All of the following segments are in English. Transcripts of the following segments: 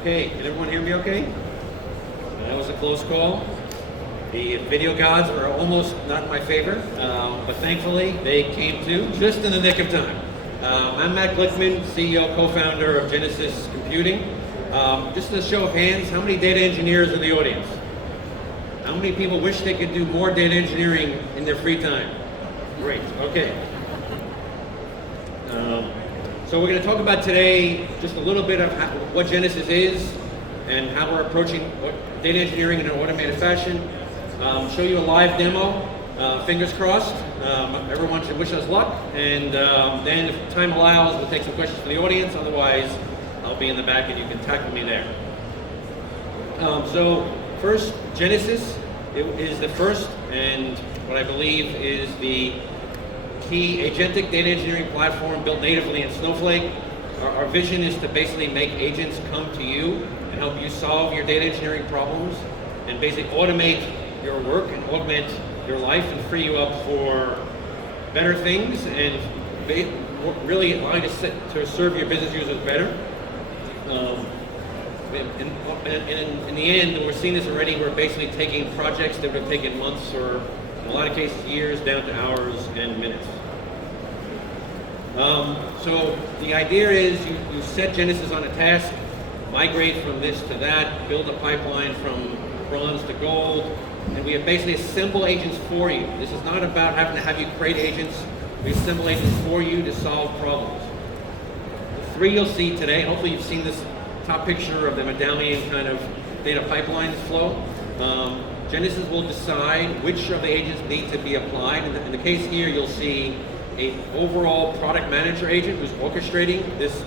Okay, can everyone hear me okay? That was a close call. The video gods are almost not in my favor, but thankfully they came to just in the nick of time. I'm Matt Glickman, CEO, co-founder of Genesis Computing. Just a show of hands, how many data engineers in the audience? How many people wish they could do more data engineering in their free time? Great, okay. So we're going to talk about today just a little bit of what Genesis is and how we're approaching data engineering in an automated fashion. Show you a live demo, fingers crossed. Everyone should wish us luck, and then if time allows, we'll take some questions from the audience. Otherwise, I'll be in the back and you can tackle me there. So first, Genesis is the first and what I believe is the key agentic data engineering platform built natively in Snowflake. Our vision is to basically make agents come to you and help you solve your data engineering problems and basically automate your work and augment your life and free you up for better things and really allow you to serve your business users better. In the end, we're seeing this already, we're basically taking projects that would have taken months or in a lot of cases years down to hours and minutes. So the idea is you set Genesis on a task, migrate from this to that, build a pipeline from bronze to gold, and we have basically assemble agents for you. This is not about having to have you create agents. We assemble agents for you to solve problems. The three you'll see today, hopefully you've seen this top picture of the medallion kind of data pipelines flow. Genesis will decide which of the agents need to be applied. In the case here, you'll see an overall product manager agent who's orchestrating this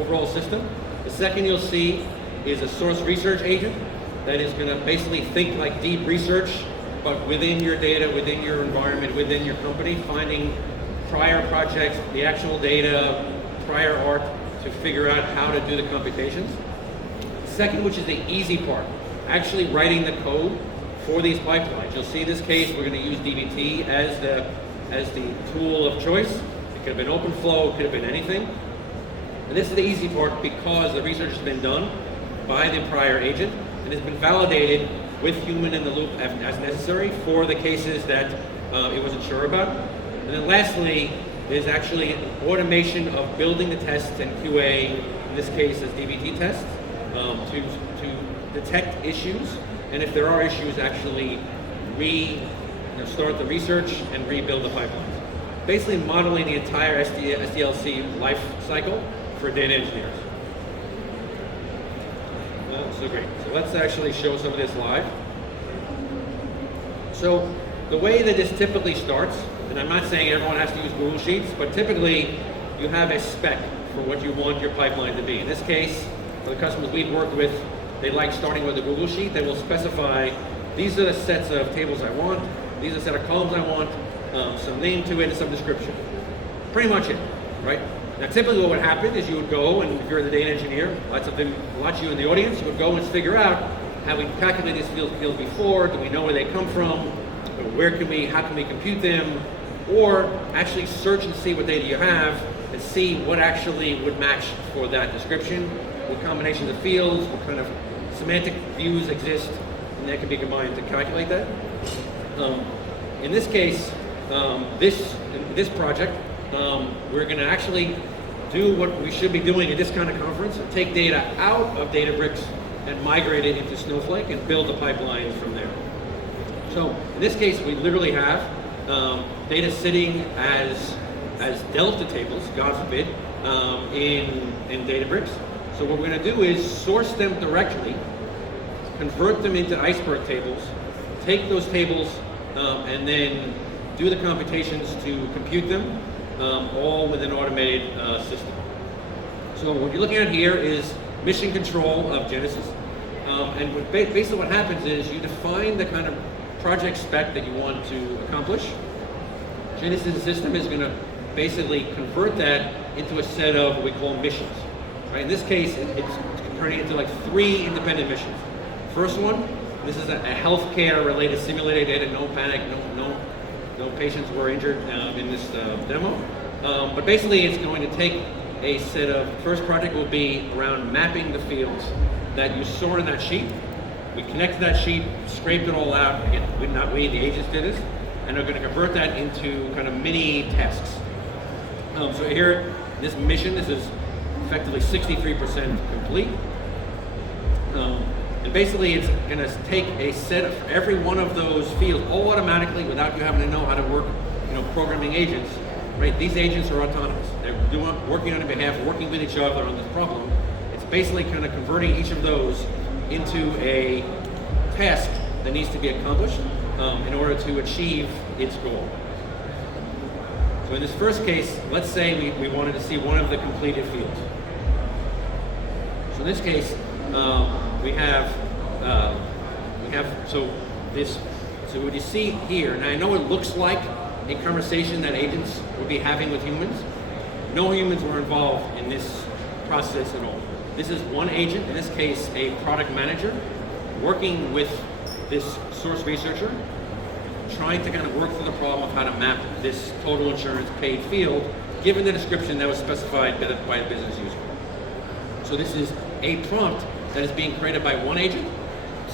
overall system. The second you'll see is a source research agent that is going to basically think like deep research, but within your data, within your environment, within your company, finding prior projects, the actual data, prior art to figure out how to do the computations. The second, which is the easy part, actually writing the code for these pipelines. You'll see in this case, we're going to use dbt as the tool of choice. It could have been OpenFlow, it could have been anything. And this is the easy part because the research has been done by the prior agent and has been validated with human in the loop as necessary for the cases that it wasn't sure about. And then lastly, there's actually an automation of building the tests and QA, in this case as dbt tests, to detect issues, and if there are issues, actually start the research and rebuild the pipelines. Basically modeling the entire SDLC life cycle for data engineers. So great. So let's actually show some of this live. So the way that this typically starts, and I'm not saying everyone has to use Google Sheets, but typically you have a spec for what you want your pipeline to be. In this case, for the customers we've worked with, they like starting with a Google Sheet. They will specify, these are the sets of tables I want, these are the set of columns I want, some name to it and some description. Pretty much it, right? Now typically what would happen is you would go, and if you're the data engineer, lots of you in the audience, you would go and figure out how we calculate these fields before, do we know where they come from, how can we compute them, or actually search and see what data you have and see what actually would match for that description, what combinations of fields, what kind of semantic views exist, and that can be combined to calculate that. In this case, this project, we're going to actually do what we should be doing at this kind of conference, take data out of Databricks and migrate it into Snowflake and build the pipelines from there. So in this case, we literally have data sitting as Delta tables, God forbid, in Databricks. So what we're going to do is source them directly, convert them into iceberg tables, take those tables, and then do the computations to compute them, all with an automated system. So what you're looking at here is mission control of Genesis. And basically what happens is you define the kind of project spec that you want to accomplish. Genesis system is going to basically convert that into a set of what we call missions. Right? In this case, it's turning into like 3 independent missions. First one, this is a healthcare related simulated data, no panic, no patients were injured in this demo. But basically it's going to take a set of, first project will be around mapping the fields that you saw in that sheet. We connected that sheet, scraped it all out. Again, not we, the agents did this, and they're going to convert that into kind of mini tasks. So here, this mission, this is effectively 63% complete. And basically it's going to take a set of every one of those fields all automatically without you having to know how to work, programming agents, right? These agents are autonomous. They're working on your behalf, working with each other on this problem. It's basically kind of converting each of those into a task that needs to be accomplished in order to achieve its goal. So in this first case, let's say we wanted to see one of the completed fields. So in this case, so what you see here, and I know it looks like a conversation that agents would be having with humans. No humans were involved in this process at all. This is one agent, in this case a product manager, working with this source researcher, trying to kind of work through the problem of how to map this total insurance paid field, given the description that was specified by the business user. So this is a prompt that is being created by one agent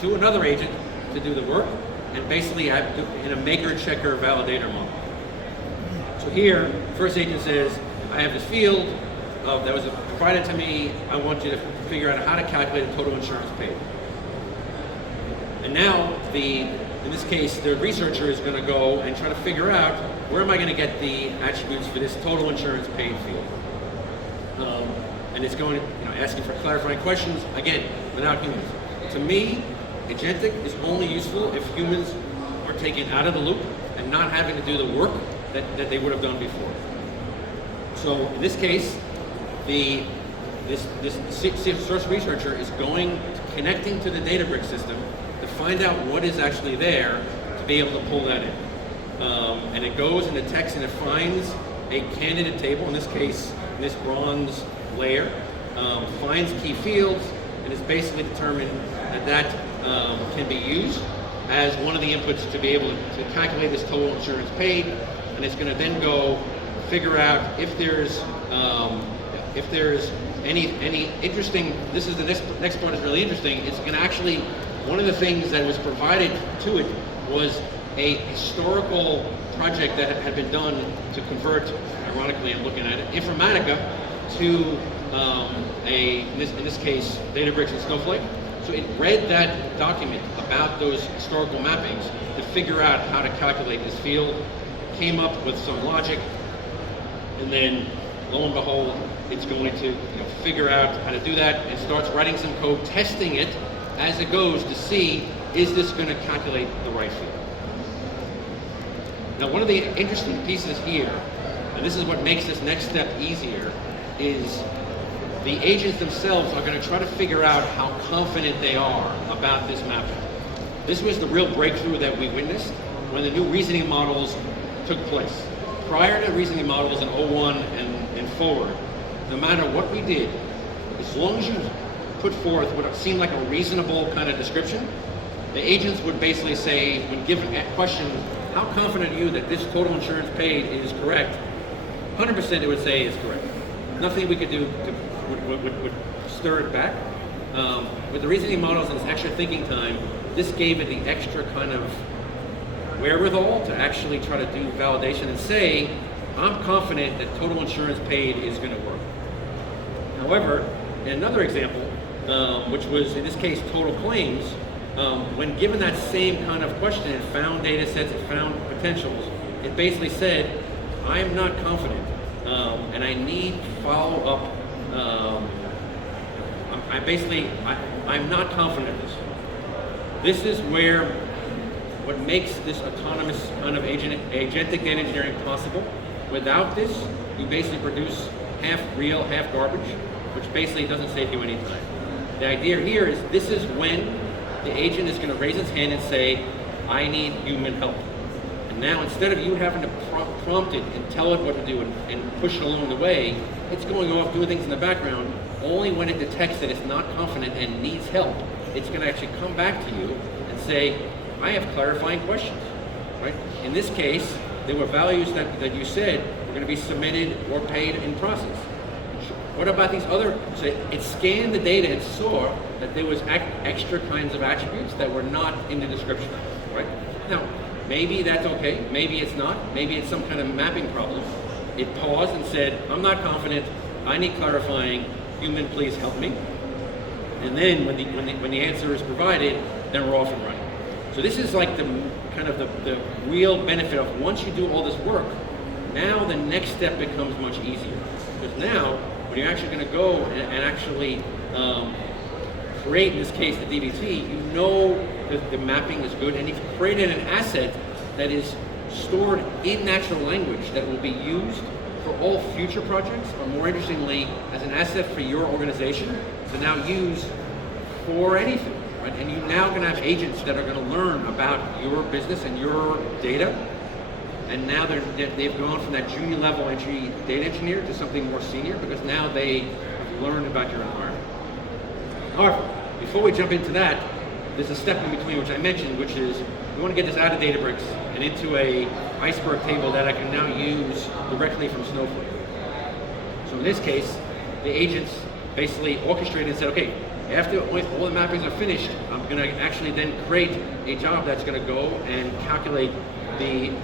to another agent to do the work, and basically in a maker-checker validator model. So here, first agent says, I have this field that was provided to me. I want you to figure out how to calculate the total insurance paid. And now, in this case, the researcher is going to go and try to figure out where am I going to get the attributes for this total insurance paid field. And it's going, asking for clarifying questions, again, without humans. To me, agentic is only useful if humans are taken out of the loop and not having to do the work that they would have done before. So in this case, this source researcher is connecting to the Databricks system to find out what is actually there to be able to pull that in. And it goes and detects and it finds a candidate table, in this case, in this bronze layer, finds key fields, and is basically determined that can be used as one of the inputs to be able to calculate this total insurance paid, and it's going to then go figure out if there's any interesting. This is the next part is really interesting. It's going to actually, one of the things that was provided to it was a historical project that had been done to convert, ironically I'm looking at it, Informatica to in this case, Databricks and Snowflake. So it read that document about those historical mappings to figure out how to calculate this field, came up with some logic, and then lo and behold, it's going to figure out how to do that and starts writing some code, testing it as it goes to see, is this going to calculate the right field? Now, one of the interesting pieces here, and this is what makes this next step easier, is the agents themselves are going to try to figure out how confident they are about this mapping. This was the real breakthrough that we witnessed when the new reasoning models took place. Prior to reasoning models in 01 and forward, no matter what we did, as long as you put forth what seemed like a reasonable kind of description, the agents would basically say, when given a question, how confident are you that this total insurance paid is correct? 100% it would say is correct. Nothing we could do would stir it back. With the reasoning models and this extra thinking time, this gave it the extra kind of wherewithal to actually try to do validation and say, I'm confident that total insurance paid is going to work. However, in another example, which was in this case total claims, when given that same kind of question, it found data sets, it found potentials, it basically said, I am not confident, and I need follow up. I'm not confident in this. This is where what makes this autonomous kind of agentic data engineering possible. Without this, you basically produce half real, half garbage, which basically doesn't save you any time. The idea here is this is when the agent is going to raise its hand and say, I need human help. And now instead of you having to prompt it and tell it what to do and push it along the way, it's going off doing things in the background. Only when it detects that it's not confident and needs help, it's going to actually come back to you and say, I have clarifying questions, right? In this case, there were values that you said were going to be submitted or paid in process. What about these other, so it scanned the data and saw that there was extra kinds of attributes that were not in the description, right? Now, maybe that's okay, maybe it's not, maybe it's some kind of mapping problem. It paused and said, I'm not confident, I need clarifying, human, please help me. And then when the answer is provided, then we're off and running. So this is like the kind of the real benefit of once you do all this work, now the next step becomes much easier. Because now, when you're actually going to go and actually create, in this case, the DBT, you know that the mapping is good, and you've created an asset that is stored in natural language that will be used for all future projects, or more interestingly, as an asset for your organization to now use for anything, right? And you're now going to have agents that are going to learn about your business and your data, and now they've gone from that junior level entry data engineer to something more senior because now they have learned about your environment. However, before we jump into that, there's a step in between which I mentioned, which is we want to get this out of Databricks and into a iceberg table that I can now use directly from Snowflake. So in this case, the agents basically orchestrated and said, okay, after all the mappings are finished, I'm going to actually then create a job that's going to go and calculate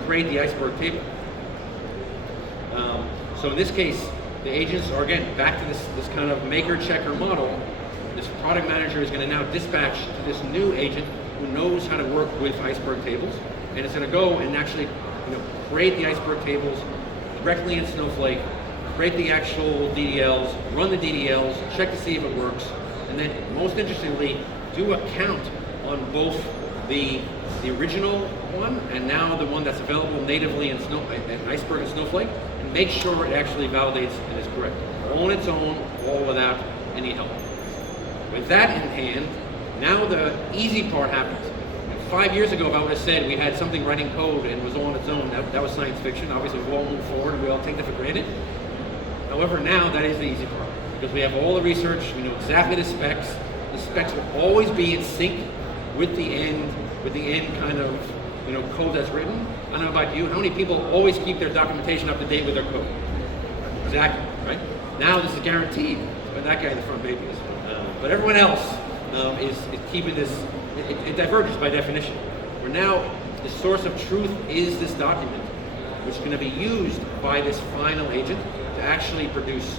create the iceberg table. So in this case, the agents are again back to this kind of maker-checker model. This product manager is going to now dispatch to this new agent who knows how to work with iceberg tables, and it's going to go and actually create the iceberg tables directly in Snowflake, create the actual DDLs, run the DDLs, check to see if it works, and then most interestingly, do a count on both the original one and now the one that's available natively in Iceberg and Snowflake, and make sure it actually validates and is correct. All on its own, all without any help. With that in hand, now the easy part happens. 5 years ago, if I would have said we had something writing code and was all on its own, that was science fiction. Obviously, we all move forward and we all take that for granted. However, now that is the easy part because we have all the research, we know exactly the specs. The specs will always be in sync with the end kind of code that's written. I don't know about you, how many people always keep their documentation up to date with their code? Exactly, right? Now this is guaranteed when that guy in the front page is. But everyone else is keeping this, it diverges by definition. Where now the source of truth is this document, which is going to be used by this final agent to actually produce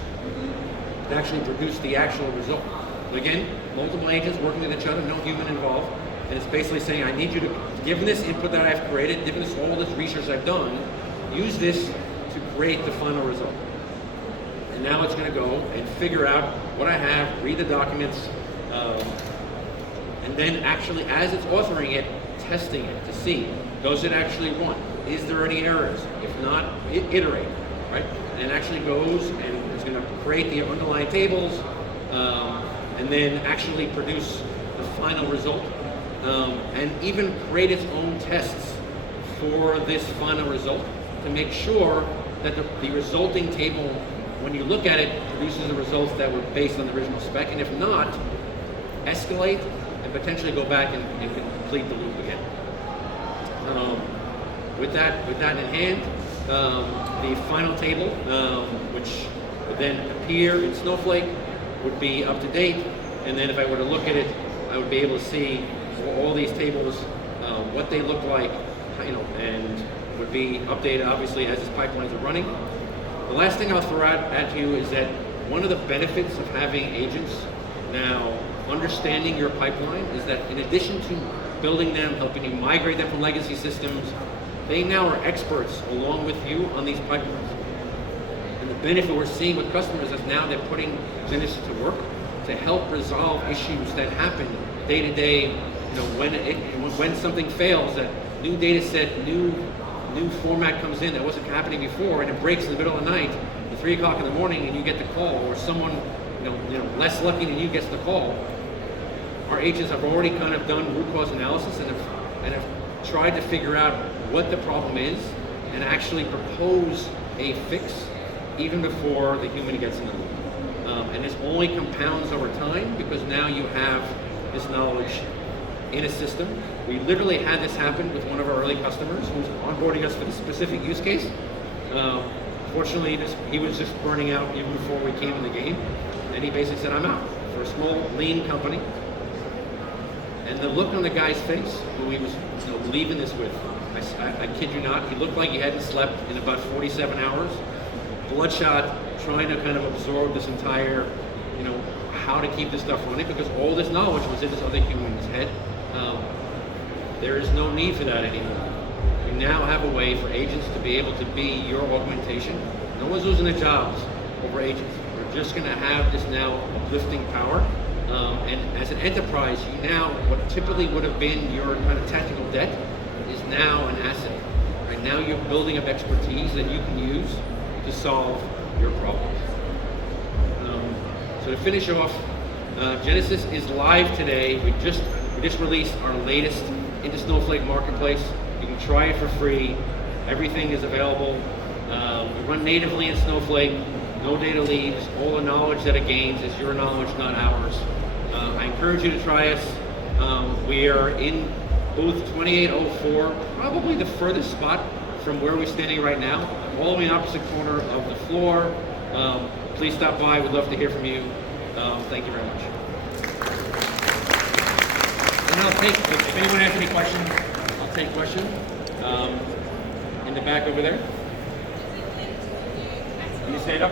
the actual result. So again, multiple agents working with each other, no human involved, and it's basically saying, I need you to, given this input that I've created, given this all this research I've done, use this to create the final result. And now it's going to go and figure out what I have, read the documents, and then actually, as it's authoring it, testing it to see, does it actually run? Is there any errors? If not, iterate, right? And it actually goes and it's going to create the underlying tables, and then actually produce the final result, and even create its own tests for this final result to make sure that the resulting table, when you look at it, produces the results that were based on the original spec, and if not, escalate and potentially go back and complete the loop again. With that in hand, the final table, which would then appear in Snowflake, would be up to date, and then if I were to look at it, I would be able to see all these tables, what they look like, and would be updated obviously as these pipelines are running. The last thing I'll throw out at you is that one of the benefits of having agents now understanding your pipeline is that in addition to building them, helping you migrate them from legacy systems, they now are experts along with you on these pipelines. And the benefit we're seeing with customers is now they're putting Genesis to work to help resolve issues that happen day to day. When something fails, that new data set, new format comes in that wasn't happening before, and it breaks in the middle of the night at 3 o'clock in the morning, and you get the call, or someone less lucky than you gets the call. Our agents have already kind of done root cause analysis and have tried to figure out what the problem is and actually propose a fix even before the human gets in the loop. And this only compounds over time because now you have this knowledge in a system. We literally had this happen with one of our early customers who's onboarding us for this specific use case. Fortunately, he was just burning out even before we came in the game, and he basically said, I'm out. For a small, lean company. And the look on the guy's face, who he was leaving this with, I kid you not, he looked like he hadn't slept in about 47 hours, bloodshot, trying to kind of absorb this entire, how to keep this stuff running, because all this knowledge was in this other human's head. There is no need for that anymore. You now have a way for agents to be able to be your augmentation. No one's losing their jobs over agents. We're just going to have this now uplifting power. And as an enterprise, you now, what typically would have been your kind of tactical debt is now an asset. Right now you're building up expertise that you can use to solve your problems. So to finish off, Genesis is live today. We just released our latest into Snowflake Marketplace. You can try it for free. Everything is available. We run natively in Snowflake. No data leaves. All the knowledge that it gains is your knowledge, not ours. I encourage you to try us. We are in booth 2804, probably the furthest spot from where we're standing right now, all the way in the opposite corner of the floor. Please stop by. We'd love to hear from you. Thank you very much. And I'll take, if anyone has any questions, I'll take questions. In the back over there. Can you stand up?